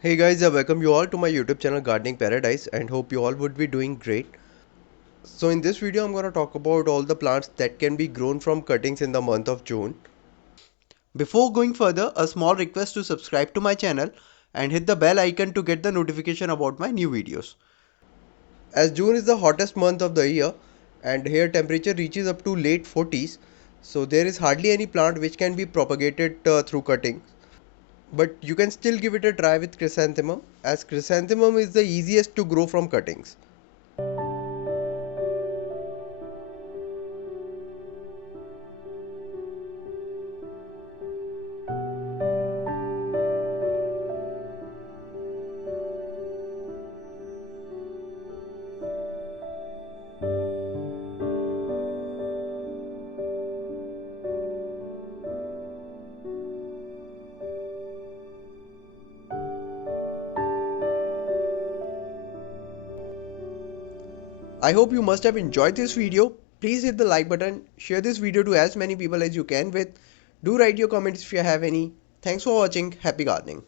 Hey guys, I welcome you all to my YouTube channel Gardening Paradise and hope you all would be doing great. So in this video I'm going to talk about all the plants that can be grown from cuttings in the month of June. Before going further, a small request to subscribe to my channel and hit the bell icon to get the notification about my new videos. As June is the hottest month of the year and here temperature reaches up to late 40s, so there is hardly any plant which can be propagated through cutting. But you can still give it a try with chrysanthemum, as chrysanthemum is the easiest to grow from cuttings. I hope you must have enjoyed this video. Please hit the like button, share this video to as many people as you can with. Do write your comments if you have any. Thanks for watching. Happy gardening.